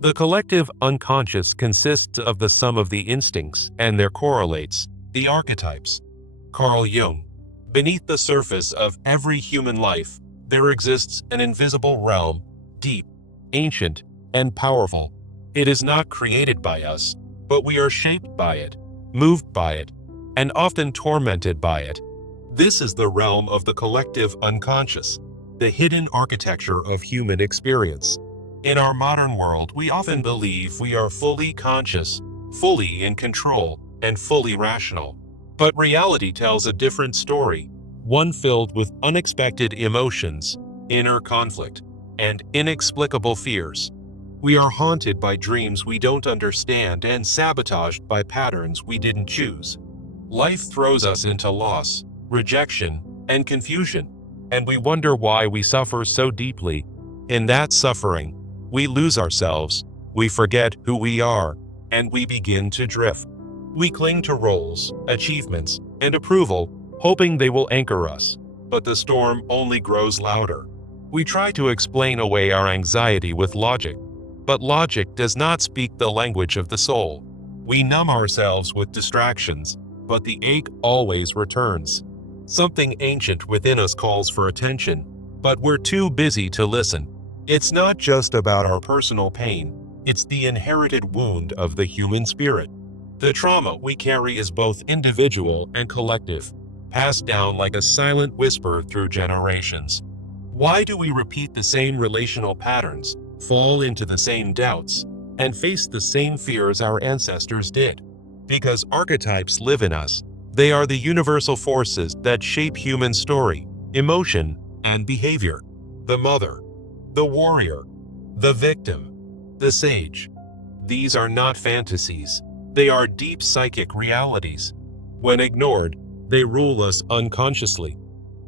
The collective unconscious consists of the sum of the instincts and their correlates, the archetypes. Carl Jung. Beneath the surface of every human life, there exists an invisible realm, deep, ancient, and powerful. It is not created by us, but we are shaped by it, moved by it, and often tormented by it. This is the realm of the collective unconscious, the hidden architecture of human experience. In our modern world, we often believe we are fully conscious, fully in control, and fully rational. But reality tells a different story, one filled with unexpected emotions, inner conflict, and inexplicable fears. We are haunted by dreams we don't understand and sabotaged by patterns we didn't choose. Life throws us into loss, rejection, and confusion, and we wonder why we suffer so deeply. In that suffering, we lose ourselves, we forget who we are, and we begin to drift. We cling to roles, achievements, and approval, hoping they will anchor us, but the storm only grows louder. We try to explain away our anxiety with logic, but logic does not speak the language of the soul. We numb ourselves with distractions, but the ache always returns. Something ancient within us calls for attention, but we're too busy to listen. It's not just about our personal pain, it's the inherited wound of the human spirit. The trauma we carry is both individual and collective, passed down like a silent whisper through generations. Why do we repeat the same relational patterns, fall into the same doubts, and face the same fears our ancestors did? Because archetypes live in us. They are the universal forces that shape human story, emotion, and behavior. The mother, the warrior, the victim, the sage. These are not fantasies. They are deep psychic realities. When ignored, they rule us unconsciously.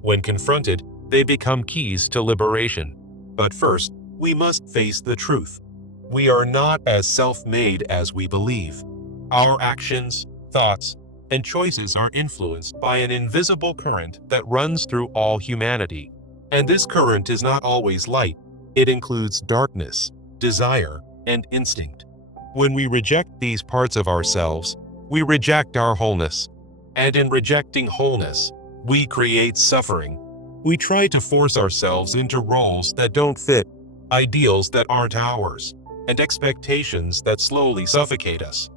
When confronted, they become keys to liberation. But first, we must face the truth. We are not as self-made as we believe. Our actions, thoughts, and choices are influenced by an invisible current that runs through all humanity. And this current is not always light. It includes darkness, desire, and instinct. When we reject these parts of ourselves, we reject our wholeness. And in rejecting wholeness, we create suffering. We try to force ourselves into roles that don't fit, ideals that aren't ours, and expectations that slowly suffocate us.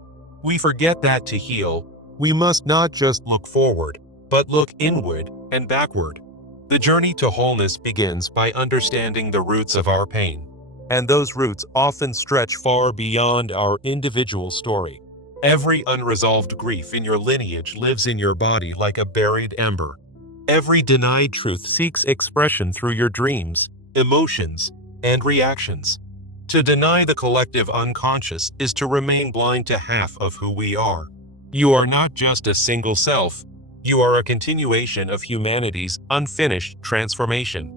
We forget that to heal, we must not just look forward, but look inward and backward. The journey to wholeness begins by understanding the roots of our pain. And those roots often stretch far beyond our individual story. Every unresolved grief in your lineage lives in your body like a buried ember. Every denied truth seeks expression through your dreams, emotions, and reactions. To deny the collective unconscious is to remain blind to half of who we are. You are not just a single self. You are a continuation of humanity's unfinished transformation.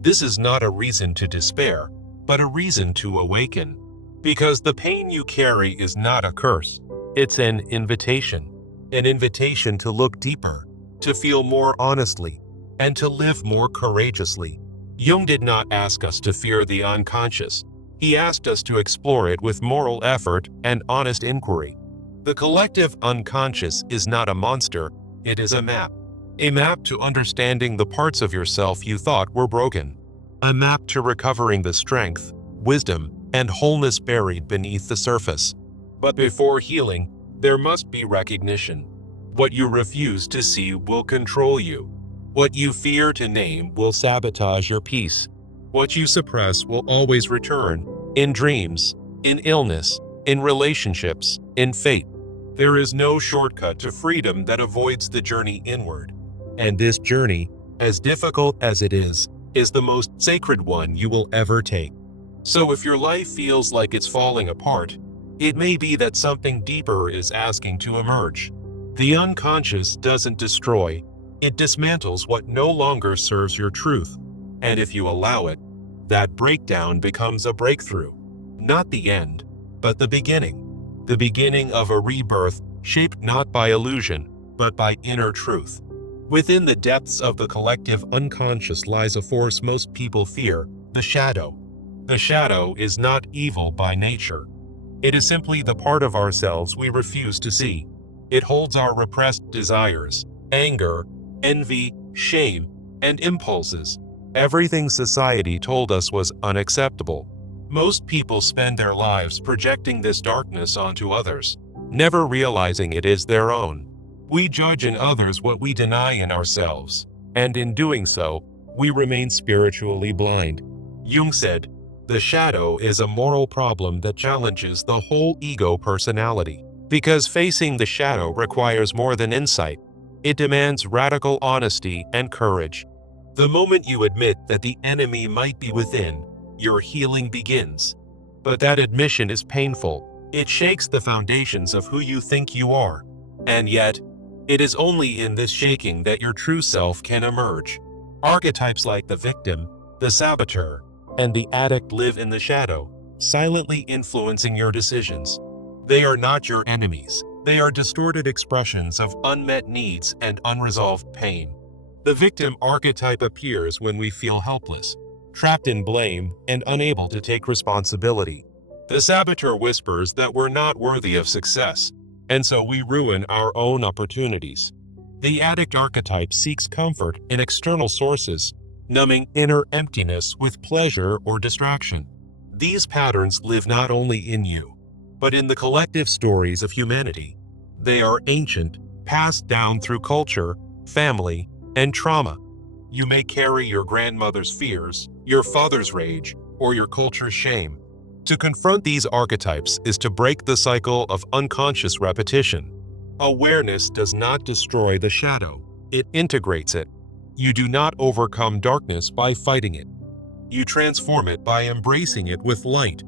This is not a reason to despair, but a reason to awaken. Because the pain you carry is not a curse. It's an invitation to look deeper, to feel more honestly, and to live more courageously. Jung did not ask us to fear the unconscious. He asked us to explore it with moral effort and honest inquiry. The collective unconscious is not a monster, it is a map. A map to understanding the parts of yourself you thought were broken. A map to recovering the strength, wisdom, and wholeness buried beneath the surface. But before healing, there must be recognition. What you refuse to see will control you. What you fear to name will sabotage your peace. What you suppress will always return, in dreams, in illness, in relationships, in fate. There is no shortcut to freedom that avoids the journey inward. And this journey, as difficult as it is the most sacred one you will ever take. So if your life feels like it's falling apart, it may be that something deeper is asking to emerge. The unconscious doesn't destroy, it dismantles what no longer serves your truth. And if you allow it, that breakdown becomes a breakthrough. Not the end, but the beginning. The beginning of a rebirth shaped not by illusion, but by inner truth. Within the depths of the collective unconscious lies a force most people fear, the shadow. The shadow is not evil by nature. It is simply the part of ourselves we refuse to see. It holds our repressed desires, anger, envy, shame, and impulses. Everything society told us was unacceptable. Most people spend their lives projecting this darkness onto others, never realizing it is their own. We judge in others what we deny in ourselves, and in doing so, we remain spiritually blind. Jung said, "The shadow is a moral problem that challenges the whole ego personality, because facing the shadow requires more than insight. It demands radical honesty and courage. The moment you admit that the enemy might be within, your healing begins. But that admission is painful. It shakes the foundations of who you think you are. And yet, it is only in this shaking that your true self can emerge." Archetypes like the victim, the saboteur, and the addict live in the shadow, silently influencing your decisions. They are not your enemies. They are distorted expressions of unmet needs and unresolved pain. The victim archetype appears when we feel helpless, trapped in blame, and unable to take responsibility. The saboteur whispers that we're not worthy of success, and so we ruin our own opportunities. The addict archetype seeks comfort in external sources, numbing inner emptiness with pleasure or distraction. These patterns live not only in you, but in the collective stories of humanity. They are ancient, passed down through culture, family, and trauma. You may carry your grandmother's fears, your father's rage, or your culture's shame. To confront these archetypes is to break the cycle of unconscious repetition. Awareness does not destroy the shadow, it integrates it. You do not overcome darkness by fighting it. You transform it by embracing it with light.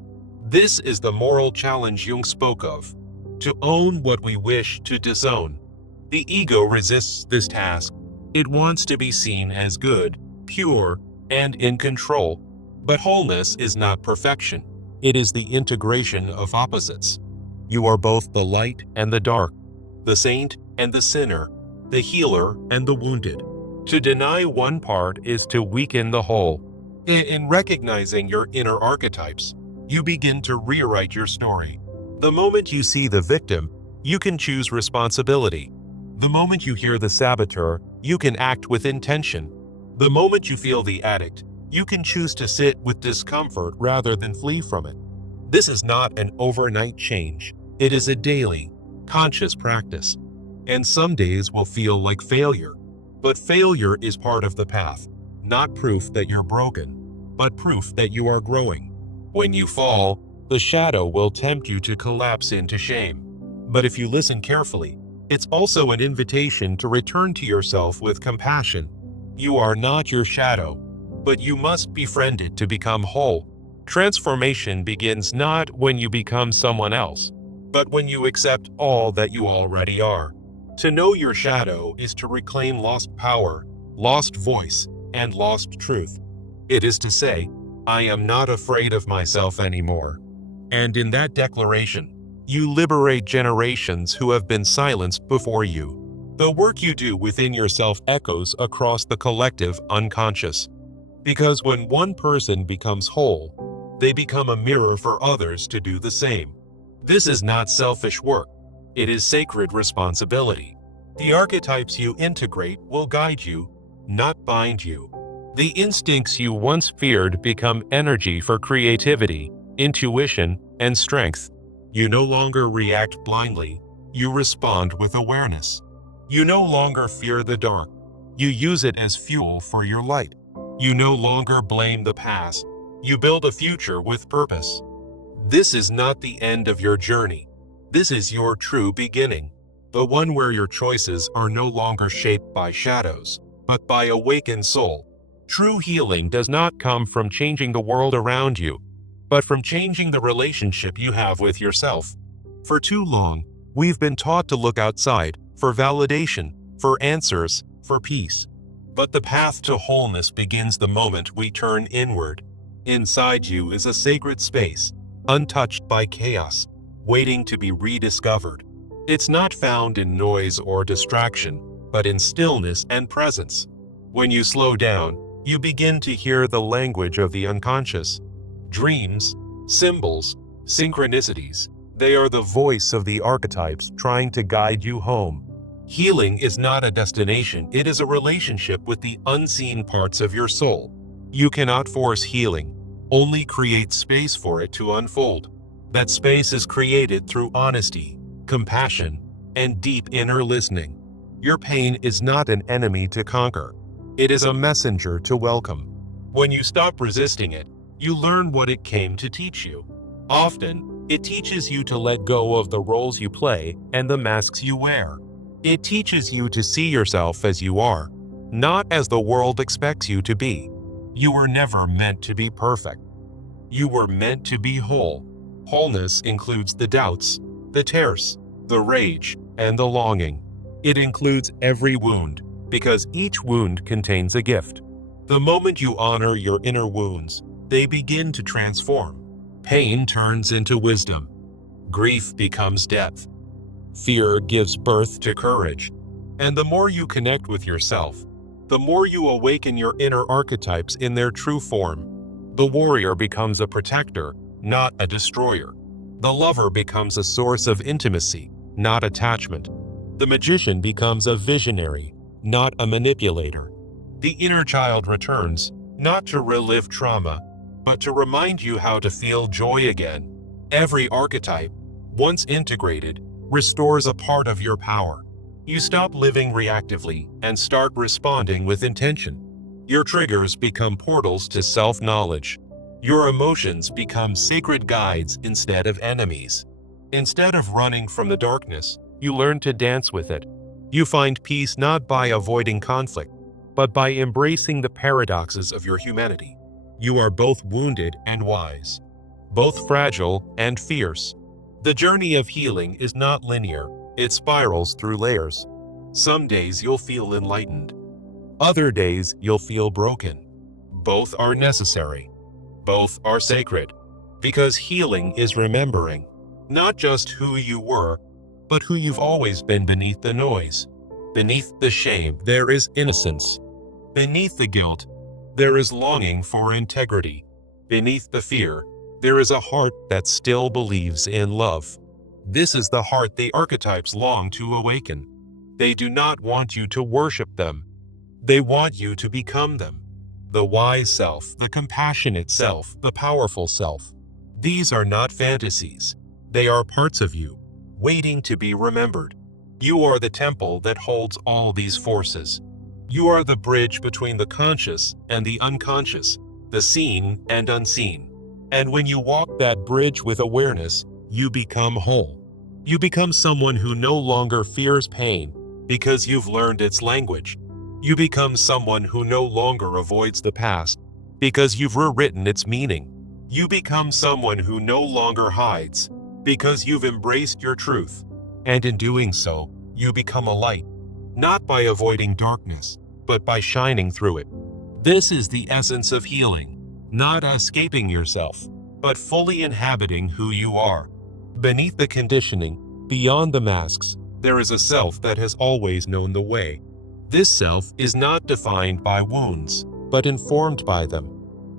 This is the moral challenge Jung spoke of, to own what we wish to disown. The ego resists this task. It wants to be seen as good, pure, and in control. But wholeness is not perfection. It is the integration of opposites. You are both the light and the dark, the saint and the sinner, the healer and the wounded. To deny one part is to weaken the whole. In recognizing your inner archetypes, you begin to rewrite your story. The moment you see the victim, you can choose responsibility. The moment you hear the saboteur, you can act with intention. The moment you feel the addict, you can choose to sit with discomfort rather than flee from it. This is not an overnight change. It is a daily, conscious practice. And some days will feel like failure. But failure is part of the path, not proof that you're broken, but proof that you are growing. When you fall, the shadow will tempt you to collapse into shame. But if you listen carefully, it's also an invitation to return to yourself with compassion. You are not your shadow, but you must befriend it to become whole. Transformation begins not when you become someone else, but when you accept all that you already are. To know your shadow is to reclaim lost power, lost voice, and lost truth. It is to say, "I am not afraid of myself anymore." And in that declaration, you liberate generations who have been silenced before you. The work you do within yourself echoes across the collective unconscious. Because when one person becomes whole, they become a mirror for others to do the same. This is not selfish work. It is sacred responsibility. The archetypes you integrate will guide you, not bind you. The instincts you once feared become energy for creativity, intuition, and strength. You no longer react blindly. You respond with awareness. You no longer fear the dark. You use it as fuel for your light. You no longer blame the past. You build a future with purpose. This is not the end of your journey. This is your true beginning, the one where your choices are no longer shaped by shadows, but by awakened soul. True healing does not come from changing the world around you, but from changing the relationship you have with yourself. For too long, we've been taught to look outside for validation, for answers, for peace. But the path to wholeness begins the moment we turn inward. Inside you is a sacred space, untouched by chaos, waiting to be rediscovered. It's not found in noise or distraction, but in stillness and presence. When you slow down, you begin to hear the language of the unconscious. Dreams, symbols, synchronicities, they are the voice of the archetypes trying to guide you home. Healing is not a destination, it is a relationship with the unseen parts of your soul. You cannot force healing, only create space for it to unfold. That space is created through honesty, compassion, and deep inner listening. Your pain is not an enemy to conquer. It is a messenger to welcome. When you stop resisting it, you learn what it came to teach you. Often, it teaches you to let go of the roles you play and the masks you wear. It teaches you to see yourself as you are, not as the world expects you to be. You were never meant to be perfect. You were meant to be whole. Wholeness includes the doubts, the tears, the rage, and the longing. It includes every wound, because each wound contains a gift. The moment you honor your inner wounds, they begin to transform. Pain turns into wisdom. Grief becomes depth. Fear gives birth to courage. And the more you connect with yourself, the more you awaken your inner archetypes in their true form. The warrior becomes a protector, not a destroyer. The lover becomes a source of intimacy, not attachment. The magician becomes a visionary, not a manipulator. The inner child returns, not to relive trauma, but to remind you how to feel joy again. Every archetype, once integrated, restores a part of your power. You stop living reactively and start responding with intention. Your triggers become portals to self-knowledge. Your emotions become sacred guides instead of enemies. Instead of running from the darkness, you learn to dance with it. You find peace not by avoiding conflict, but by embracing the paradoxes of your humanity. You are both wounded and wise, both fragile and fierce. The journey of healing is not linear, it spirals through layers. Some days you'll feel enlightened. Other days you'll feel broken. Both are necessary. Both are sacred. Because healing is remembering, not just who you were, but who you've always been beneath the noise. Beneath the shame, there is innocence. Beneath the guilt, there is longing for integrity. Beneath the fear, there is a heart that still believes in love. This is the heart the archetypes long to awaken. They do not want you to worship them. They want you to become them. The wise self, the compassionate self, the powerful self. These are not fantasies. They are parts of you, waiting to be remembered. You are the temple that holds all these forces. You are the bridge between the conscious and the unconscious, the seen and unseen. And when you walk that bridge with awareness, you become whole. You become someone who no longer fears pain because you've learned its language. You become someone who no longer avoids the past because you've rewritten its meaning. You become someone who no longer hides because you've embraced your truth. And in doing so, you become a light, not by avoiding darkness, but by shining through it. This is the essence of healing, not escaping yourself, but fully inhabiting who you are. Beneath the conditioning, beyond the masks, there is a self that has always known the way. This self is not defined by wounds, but informed by them.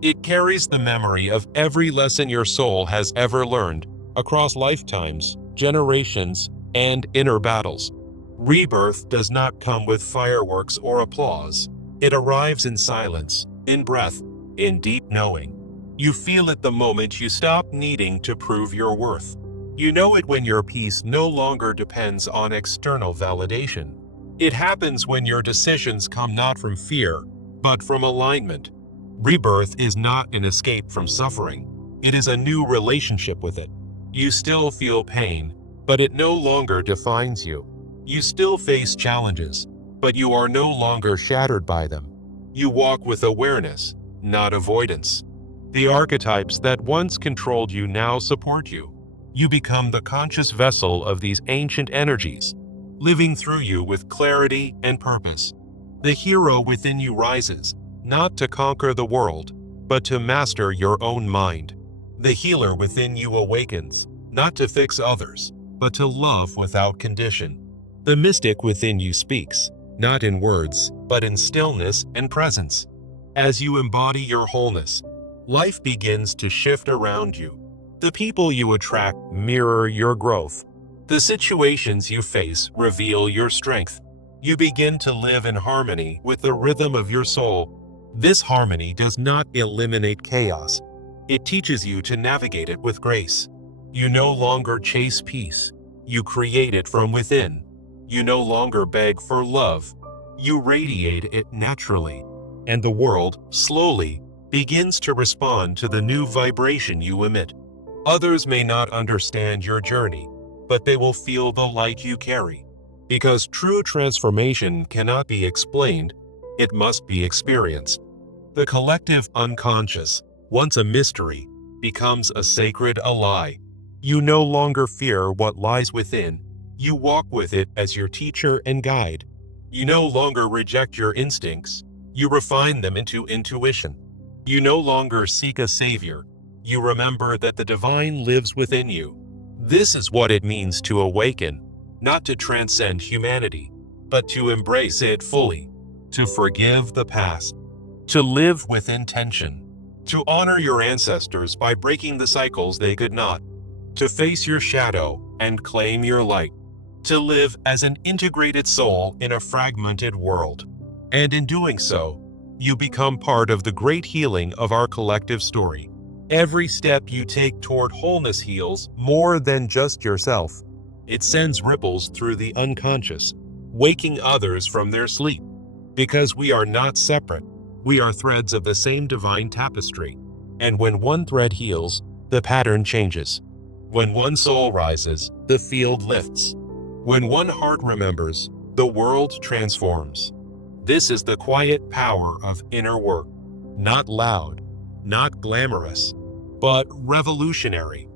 It carries the memory of every lesson your soul has ever learned, across lifetimes, generations, and inner battles. Rebirth does not come with fireworks or applause. It arrives in silence, in breath, in deep knowing. You feel it the moment you stop needing to prove your worth. You know it when your peace no longer depends on external validation. It happens when your decisions come not from fear, but from alignment. Rebirth is not an escape from suffering. It is a new relationship with it. You still feel pain, but it no longer defines you. You still face challenges, but you are no longer shattered by them. You walk with awareness, not avoidance. The archetypes that once controlled you now support you. You become the conscious vessel of these ancient energies, living through you with clarity and purpose. The hero within you rises, not to conquer the world, but to master your own mind. The healer within you awakens, not to fix others, but to love without condition. The mystic within you speaks, not in words, but in stillness and presence. As you embody your wholeness, life begins to shift around you. The people you attract mirror your growth. The situations you face reveal your strength. You begin to live in harmony with the rhythm of your soul. This harmony does not eliminate chaos. It teaches you to navigate it with grace. You no longer chase peace. You create it from within. You no longer beg for love. You radiate it naturally. And the world, slowly, begins to respond to the new vibration you emit. Others may not understand your journey, but they will feel the light you carry. Because true transformation cannot be explained, it must be experienced. The collective unconscious, once a mystery, becomes a sacred ally. You no longer fear what lies within. You walk with it as your teacher and guide. You no longer reject your instincts. You refine them into intuition. You no longer seek a savior. You remember that the divine lives within you. This is what it means to awaken, not to transcend humanity, but to embrace it fully, to forgive the past, to live with intention, to honor your ancestors by breaking the cycles they could not, to face your shadow and claim your light, to live as an integrated soul in a fragmented world. And in doing so, you become part of the great healing of our collective story. Every step you take toward wholeness heals more than just yourself. It sends ripples through the unconscious, waking others from their sleep. Because we are not separate, we are threads of the same divine tapestry. And when one thread heals, the pattern changes. When one soul rises, the field lifts. When one heart remembers, the world transforms. This is the quiet power of inner work. Not loud, not glamorous, but revolutionary.